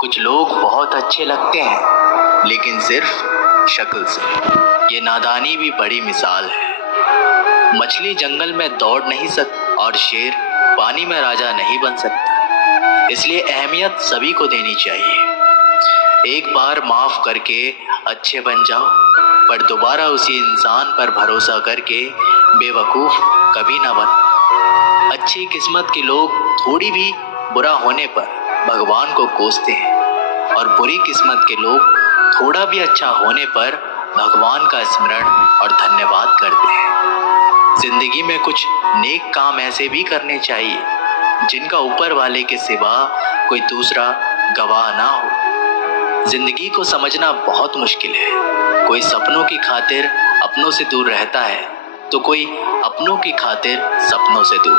कुछ लोग बहुत अच्छे लगते हैं लेकिन सिर्फ शक्ल से। ये नादानी भी बड़ी मिसाल है। मछली जंगल में दौड़ नहीं सकती और शेर पानी में राजा नहीं बन सकता। इसलिए अहमियत सभी को देनी चाहिए। एक बार माफ करके अच्छे बन जाओ, पर दोबारा उसी इंसान पर भरोसा करके बेवकूफ कभी ना बनो। अच्छी किस्मत के लोग थोड़ी भी बुरा होने पर भगवान को कोसते हैं और बुरी किस्मत के लोग थोड़ा भी अच्छा होने पर भगवान का स्मरण और धन्यवाद करते हैं। जिंदगी में कुछ नेक काम ऐसे भी करने चाहिए जिनका ऊपर वाले के सिवा कोई दूसरा गवाह ना हो। जिंदगी को समझना बहुत मुश्किल है। कोई सपनों की खातिर अपनों से दूर रहता है तो कोई अपनों की खातिर सपनों से दूर।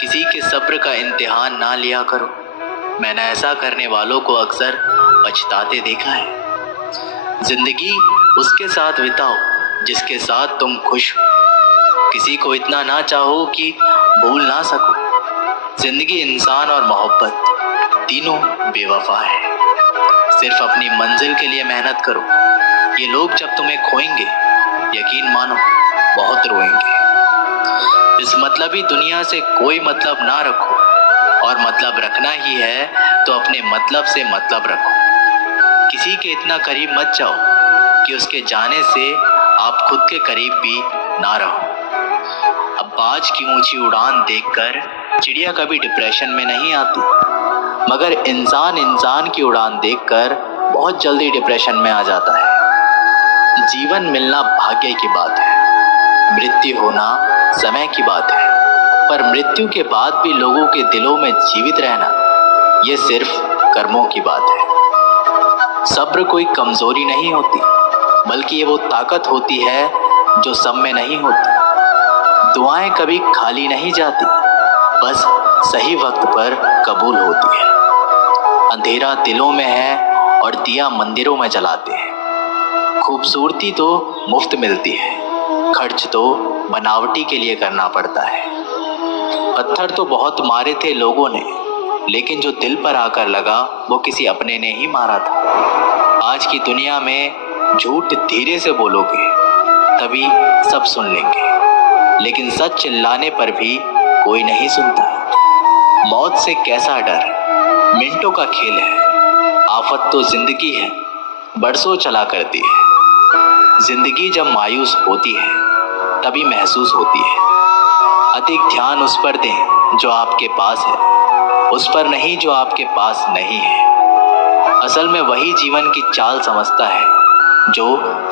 किसी के सब्र का इम्तिहान ना लिया करो। मैंने ऐसा करने वालों को अक्सर पछताते देखा है। जिंदगी उसके साथ बिताओ जिसके साथ तुम खुश हो। किसी को इतना ना चाहो कि भूल ना सको। जिंदगी, इंसान और मोहब्बत तीनों बेवफा है। सिर्फ अपनी मंजिल के लिए मेहनत करो। ये लोग जब तुम्हें खोएंगे, यकीन मानो बहुत रोएंगे। इस मतलबी दुनिया से कोई मतलब ना रखो, और मतलब रखना ही है तो अपने मतलब से मतलब रखो। किसी के इतना करीब मत जाओ कि उसके जाने से आप खुद के करीब भी ना रहो। अब बाज की ऊंची उड़ान देखकर चिड़िया कभी डिप्रेशन में नहीं आती, मगर इंसान की उड़ान देखकर बहुत जल्दी डिप्रेशन में आ जाता है। जीवन मिलना भाग्य की बात है, मृत्यु होना समय की बात है, पर मृत्यु के बाद भी लोगों के दिलों में जीवित रहना ये सिर्फ कर्मों की बात है। सब्र कोई कमजोरी नहीं होती, बल्कि ये वो ताकत होती है जो सब में नहीं होती। दुआएं कभी खाली नहीं जाती, बस सही वक्त पर कबूल होती है। अंधेरा दिलों में है और दिया मंदिरों में जलाते हैं। खूबसूरती तो मुफ्त मिलती है, खर्च तो बनावटी के लिए करना पड़ता है। पत्थर तो बहुत मारे थे लोगों ने, लेकिन जो दिल पर आकर लगा वो किसी अपने ने ही मारा था। आज की दुनिया में झूठ धीरे से बोलोगे तभी सब सुन लेंगे, लेकिन सच चिल्लाने पर भी कोई नहीं सुनता। मौत से कैसा डर, मिनटों का खेल है। आफत तो जिंदगी है, बरसों चला करती है। जिंदगी जब मायूस होती है तभी महसूस होती है। अधिक ध्यान उस पर दें जो आपके पास है, उस पर नहीं जो आपके पास नहीं है। असल में वही जीवन की चाल समझता है जो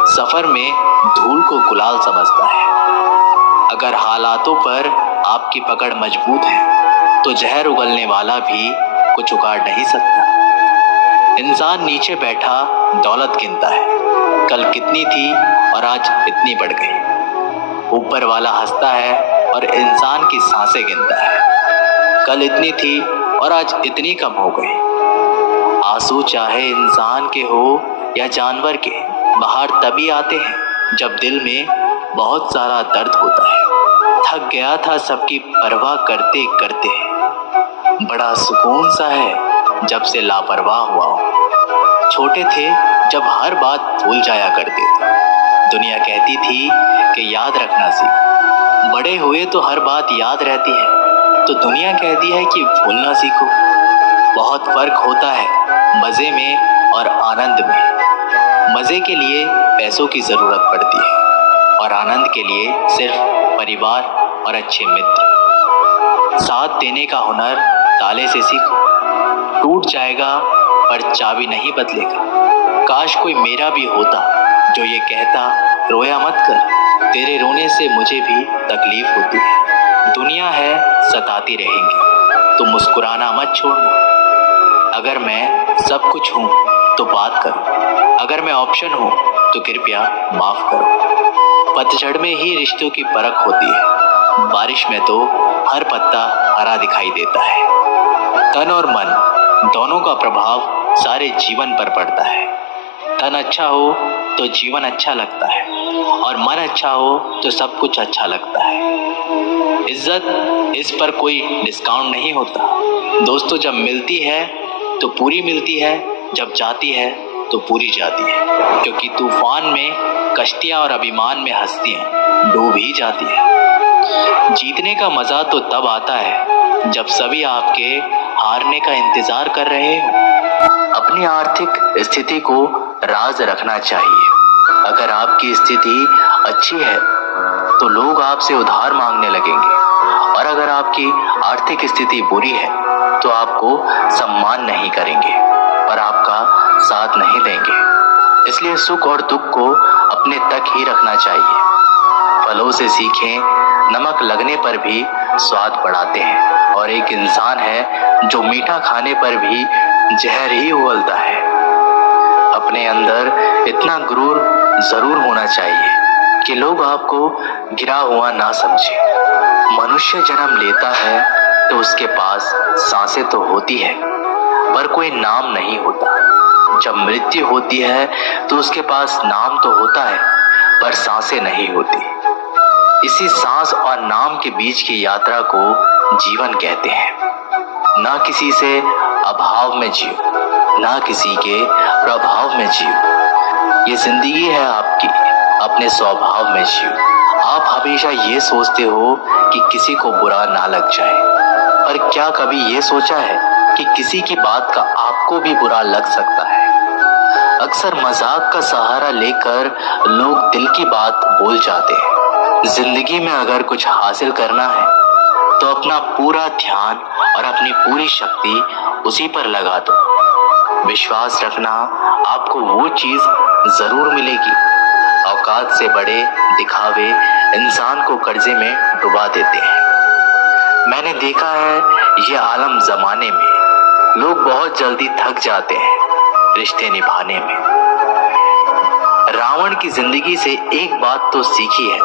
सफर में धूल को गुलाल समझता है। अगर हालातों पर आपकी पकड़ मजबूत है तो जहर उगलने वाला भी कुछ उखाड़ नहीं सकता। इंसान नीचे बैठा दौलत गिनता है, कल कितनी थी और आज इतनी बढ़ गई। ऊपर वाला हंसता है और इंसान की सांसें गिनता है, कल इतनी थी और आज इतनी कम हो गई। आंसू चाहे इंसान के हो या जानवर के, बाहर तभी आते हैं जब दिल में बहुत सारा दर्द होता है। थक गया था सबकी परवाह करते करते, बड़ा सुकून सा है जब से लापरवाह हुआ हो। छोटे थे जब हर बात भूल जाया करते थे, दुनिया कहती थी कि याद रखना सीखो। बड़े हुए तो हर बात याद रहती है, तो दुनिया कहती है कि भूलना सीखो। बहुत फर्क होता है मज़े में और आनंद में। मज़े के लिए पैसों की ज़रूरत पड़ती है और आनंद के लिए सिर्फ परिवार और अच्छे मित्र। साथ देने का हुनर ताले से सीखो, टूट जाएगा पर चाबी नहीं बदलेगा। काश कोई मेरा भी होता जो ये कहता रोया मत कर, तेरे रोने से मुझे भी तकलीफ होती है। दुनिया है सताती रहेंगी, तो मुस्कुराना मत छोड़ना। अगर मैं सब कुछ हूँ तो बात करो, अगर मैं ऑप्शन हूँ तो कृपया माफ करो। पतझड़ में ही रिश्तों की परख होती है, बारिश में तो हर पत्ता हरा दिखाई देता है। तन और मन दोनों का प्रभाव सारे जीवन पर पड़ता है। तन अच्छा हो तो जीवन अच्छा लगता है, और मन अच्छा हो तो सब कुछ अच्छा लगता है। इज्जत, इस पर कोई डिस्काउंट नहीं होता। दोस्तों जब मिलती है तो पूरी मिलती है, जब जाती है तो पूरी जाती है, क्योंकि तूफान में कश्तियां और अभिमान में हस्तियां डूब ही जाती है। जीतने का मजा तो तब आता है जब सभी आपके हारने का इंतजार कर रहे हो। अपनी आर्थिक स्थिति को राज रखना चाहिए। अगर आपकी स्थिति अच्छी है तो लोग आपसे उधार मांगने लगेंगे, और अगर आपकी आर्थिक स्थिति बुरी है तो आपको सम्मान नहीं करेंगे और आपका साथ नहीं देंगे। इसलिए सुख और दुख को अपने तक ही रखना चाहिए। फलों से सीखें, नमक लगने पर भी स्वाद बढ़ाते हैं, और एक इंसान है जो मीठा खाने पर भी जहर ही उगलता है। अपने अंदर इतना गुरूर जरूर होना चाहिए कि लोग आपको गिरा हुआ ना समझे। मनुष्य जन्म लेता है तो उसके पास सांसें तो होती है, पर कोई नाम नहीं होता। जब मृत्यु होती है तो उसके पास नाम तो होता है, पर सांसें नहीं होती। इसी सांस और नाम के बीच की यात्रा को जीवन कहते हैं। ना किसी से अभाव में जियो, ना किसी के प्रभाव में जियो। ये जिंदगी है आपकी, अपने स्वभाव में जियो। आप हमेशा ये सोचते हो कि किसी को बुरा ना लग जाए, पर क्या कभी ये सोचा है कि किसी की बात का आपको भी बुरा लग सकता है? अक्सर मजाक का सहारा लेकर लोग दिल की बात बोल जाते हैं। जिंदगी में अगर कुछ हासिल करना है तो अपना पूरा ध्यान और अपनी पूरी शक्ति उसी पर लगा दो। विश्वास रखना, आपको वो चीज जरूर मिलेगी। औकात से बड़े दिखावे इंसान को कर्जे में डुबा देते हैं। मैंने देखा है ये आलम जमाने में लोग बहुत जल्दी थक जाते हैं रिश्ते निभाने में। रावण की जिंदगी से एक बात तो सीखी है,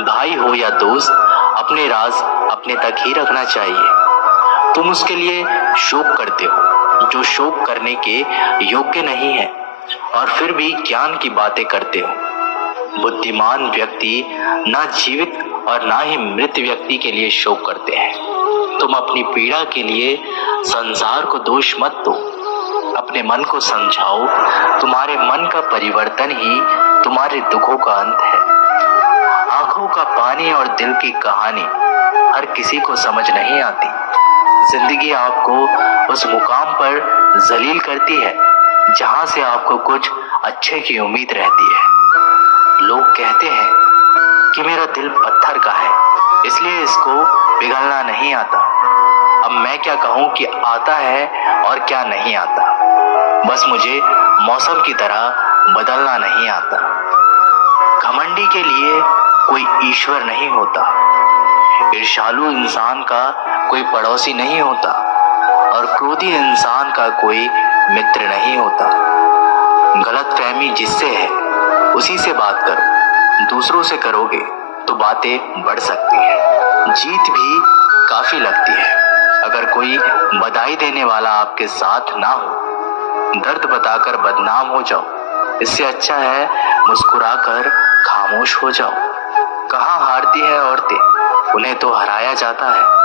भाई हो या दोस्त, अपने राज अपने तक ही रखना चाहिए। तुम उसके लिए शोक करते हो जो शोक करने के योग्य नहीं है, और फिर भी ज्ञान की बातें करते हो। बुद्धिमान व्यक्ति ना जीवित और ना ही मृत व्यक्ति के लिए शोक करते हैं। तुम अपनी पीड़ा के लिए संसार को दोष मत दो, अपने मन को समझाओ। तुम्हारे मन का परिवर्तन ही तुम्हारे दुखों का अंत है। आंखों का पानी और दिल की कहानी हर किसी को समझ नहीं आती। जिंदगी आपको उस मुकाम पर जलील करती है जहां से आपको कुछ अच्छे की उम्मीद रहती है। लोग कहते हैं कि मेरा दिल पत्थर का है, इसलिए इसको पिघलना नहीं आता। अब मैं क्या कहूँ कि आता है और क्या नहीं आता। बस मुझे मौसम की तरह बदलना नहीं आता। घमंडी के लिए कोई ईश्वर नहीं होता, ईर्ष्यालु इंसान का कोई पड़ोसी नहीं होता, और क्रोधी इंसान का कोई मित्र नहीं होता। गलतफहमी जिससे है उसी से बात करो। दूसरों से करोगे तो बातें बढ़ सकती है, जीत भी काफी लगती है। अगर कोई बधाई देने वाला आपके साथ ना हो, दर्द बताकर बदनाम हो जाओ। इससे अच्छा है मुस्कुराकर खामोश हो जाओ। कहाँ हारती है औरतें, उन्हें तो हराया जाता है।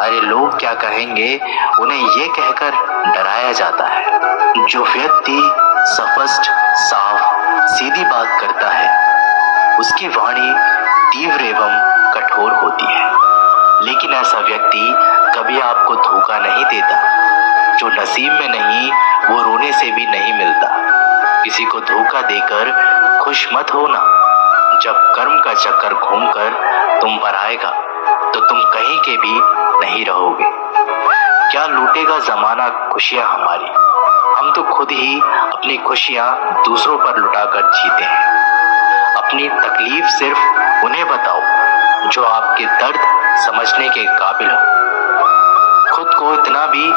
अरे लोग क्या कहेंगे, उन्हें ये कहकर डराया जाता है। जो व्यक्ति स्पष्ट, साफ, सीधी बात करता है, उसकी वाणी तीव्र एवं कठोर होती है। लेकिन ऐसा व्यक्ति कभी आपको धोखा नहीं देता। जो नसीब में नहीं, वो रोने से भी नहीं मिलता। किसी को धोखा देकर खुश मत होना। जब कर्म का चक्कर घूमकर तुम पर आएगा तो तुम कहीं के भी नहीं रहोगे। क्या लूटेगा जमाना खुशियां हमारी, हम तो खुद ही अपनी खुशियां दूसरों पर लुटाकर जीते हैं। अपनी तकलीफ सिर्फ उन्हें बताओ जो आपके दर्द समझने के काबिल हो। खुद को इतना भी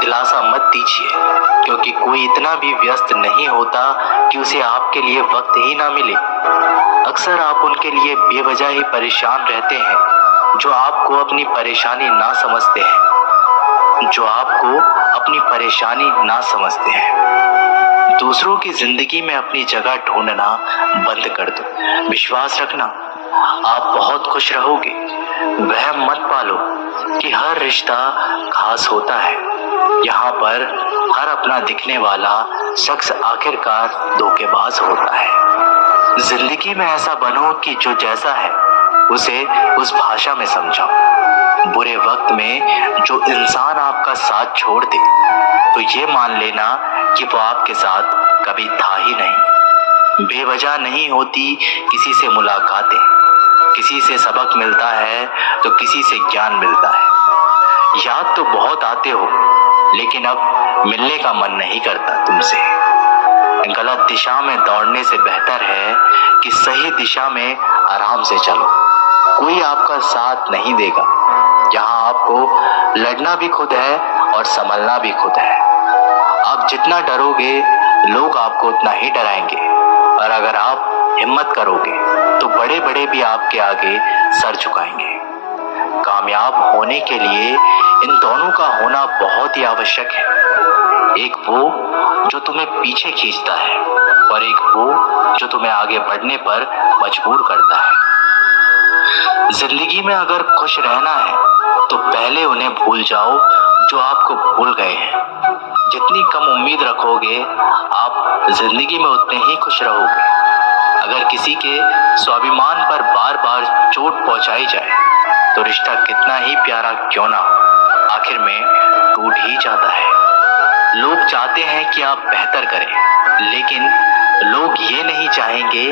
दिलासा मत दीजिए, क्योंकि कोई इतना भी व्यस्त नहीं होता कि उसे आपके लिए वक्त ही ना मिले। अक्सर आप उनके लिए बेवजह ही परेशान रहते हैं जो आपको अपनी परेशानी ना समझते हैं, जो आपको अपनी परेशानी ना समझते हैं। दूसरों की जिंदगी में अपनी जगह ढूंढना बंद कर दो। विश्वास रखना, आप बहुत खुश रहोगे। वहम मत पालो कि हर रिश्ता खास होता है। यहाँ पर हर अपना दिखने वाला शख्स आखिरकार धोखेबाज होता है। जिंदगी में ऐसा बनो कि जो जैसा है उसे उस भाषा में समझाओ। बुरे वक्त में जो इंसान आपका साथ छोड़ दे तो ये मान लेना कि वो आपके साथ कभी था ही नहीं। बेवजह नहीं होती किसी से मुलाकातें, किसी से सबक मिलता है तो किसी से ज्ञान मिलता है। याद तो बहुत आते हो लेकिन अब मिलने का मन नहीं करता तुमसे। गलत दिशा में दौड़ने से बेहतर है कि सही दिशा में आराम से चलो। कोई आपका साथ नहीं देगा। यहाँ आपको लड़ना भी खुद है और संभलना भी खुद है। आप जितना डरोगे लोग आपको उतना ही डराएंगे, और अगर आप हिम्मत करोगे तो बड़े बड़े भी आपके आगे सर झुकाएंगे। कामयाब होने के लिए इन दोनों का होना बहुत ही आवश्यक है। एक वो जो तुम्हें पीछे खींचता है और एक वो जो तुम्हें आगे बढ़ने पर मजबूर करता है। जिंदगी में अगर खुश रहना है तो पहले उन्हें भूल जाओ जो आपको भूल गए हैं। जितनी कम उम्मीद रखोगे आप जिंदगी में उतने ही खुश रहोगे। अगर किसी के स्वाभिमान पर बार बार चोट पहुंचाई जाए तो रिश्ता कितना ही प्यारा क्यों ना हो, आखिर में टूट ही जाता है। लोग चाहते हैं कि आप बेहतर करें, लेकिन लोग ये नहीं चाहेंगे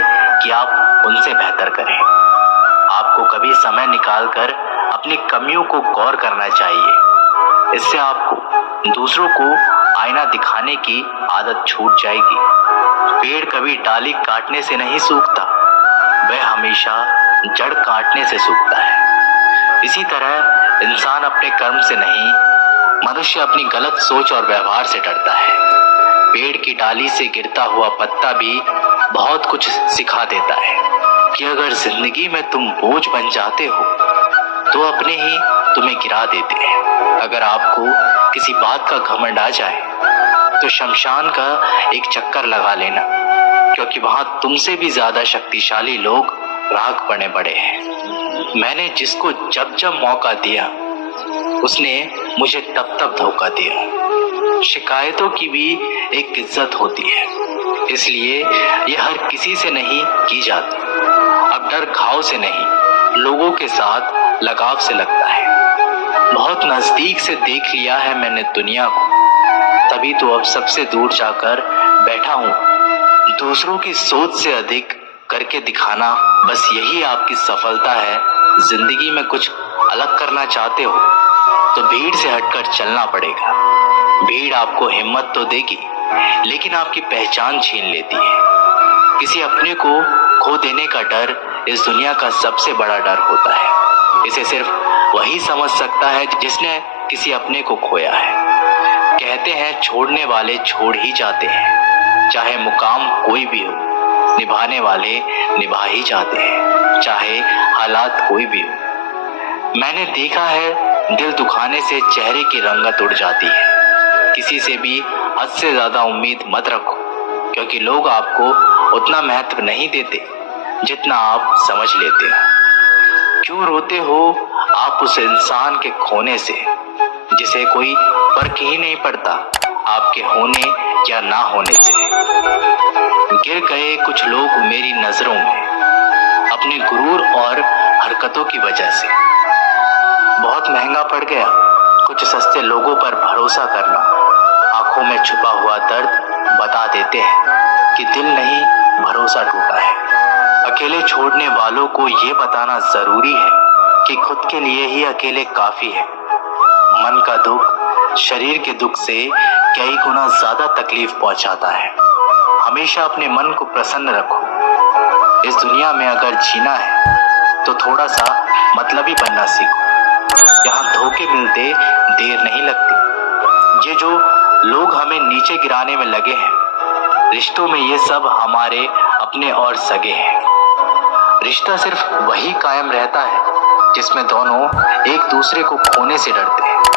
कि आप उनसे बेहतर करें। आपको कभी समय निकालकर अपनी कमियों को गौर करना चाहिए। इससे आपको दूसरों को आईना दिखाने की आदत छूट जाएगी। पेड़ कभी डाली काटने से नहीं सूखता, वह हमेशा जड़ काटने से सूखता है। इसी तरह इंसान अपने कर्म से नहीं, मनुष्य अपनी गलत सोच और व्यवहार से डरता है। पेड़ की डाली से गिरता हुआ पत्ता भी बहुत कुछ सिखा देता है कि अगर जिंदगी में तुम बोझ बन जाते हो तो अपने ही तुम्हें गिरा देते हैं। अगर आपको किसी बात का घमंड आ जाए तो शमशान का एक चक्कर लगा लेना, क्योंकि वहां तुमसे भी ज्यादा शक्तिशाली लोग राख बने पड़े हैं। मैंने जिसको जब जब मौका दिया उसने मुझे तब तब धोखा दिया। शिकायतों की भी एक इज्जत होती है, इसलिए ये हर किसी से नहीं की जाती। अब डर घाव से नहीं, लोगों के साथ लगाव से लगता है। बहुत नजदीक से देख लिया है मैंने दुनिया को, तभी तो अब सबसे दूर जाकर बैठा हूँ। दूसरों की सोच से अधिक करके दिखाना, बस यही आपकी सफलता है। जिंदगी में कुछ अलग करना चाहते हो तो भीड़ से हटकर चलना पड़ेगा। भीड़ आपको हिम्मत तो देगी लेकिन आपकी पहचान छीन लेती है। किसी अपने को खो देने का डर इस दुनिया का सबसे बड़ा डर होता है। इसे सिर्फ वही समझ सकता है जिसने किसी अपने को खोया है। कहते हैं छोड़ने वाले छोड़ ही जाते हैं, चाहे मुकाम कोई भी हो। निभाने वाले निभा ही जाते हैं, चाहे हालात कोई भी हो। मैंने देखा है दिल दुखाने से चेहरे की रंगत उड़ जाती है। किसी से भी हद से ज्यादा उम्मीद मत रखो, क्योंकि लोग आपको उतना महत्व नहीं देते जितना आप समझ लेते हो। क्यों रोते हो आप उस इंसान के खोने से जिसे कोई फर्क ही नहीं पड़ता आपके होने या ना होने से। गिर गए कुछ लोग मेरी नजरों में अपने गुरूर और हरकतों की वजह से। बहुत महंगा पड़ गया कुछ सस्ते लोगों पर भरोसा करना। आंखों में छुपा हुआ दर्द बता देते हैं कि दिल नहीं, भरोसा टूटा है। अकेले छोड़ने वालों को ये बताना जरूरी है कि खुद के लिए ही अकेले काफी है। मन का दुख शरीर के दुख से कई गुना ज्यादा तकलीफ पहुंचाता है। हमेशा अपने मन को प्रसन्न रखो। इस दुनिया में अगर जीना है तो थोड़ा सा मतलबी बनना सीखो। यहाँ धोखे मिलते देर नहीं लगती। ये जो लोग हमें नीचे गिराने में लगे हैं, रिश्तों में ये सब हमारे अपने और सगे हैं। रिश्ता सिर्फ वही कायम रहता है जिसमें दोनों एक दूसरे को खोने से डरते हैं।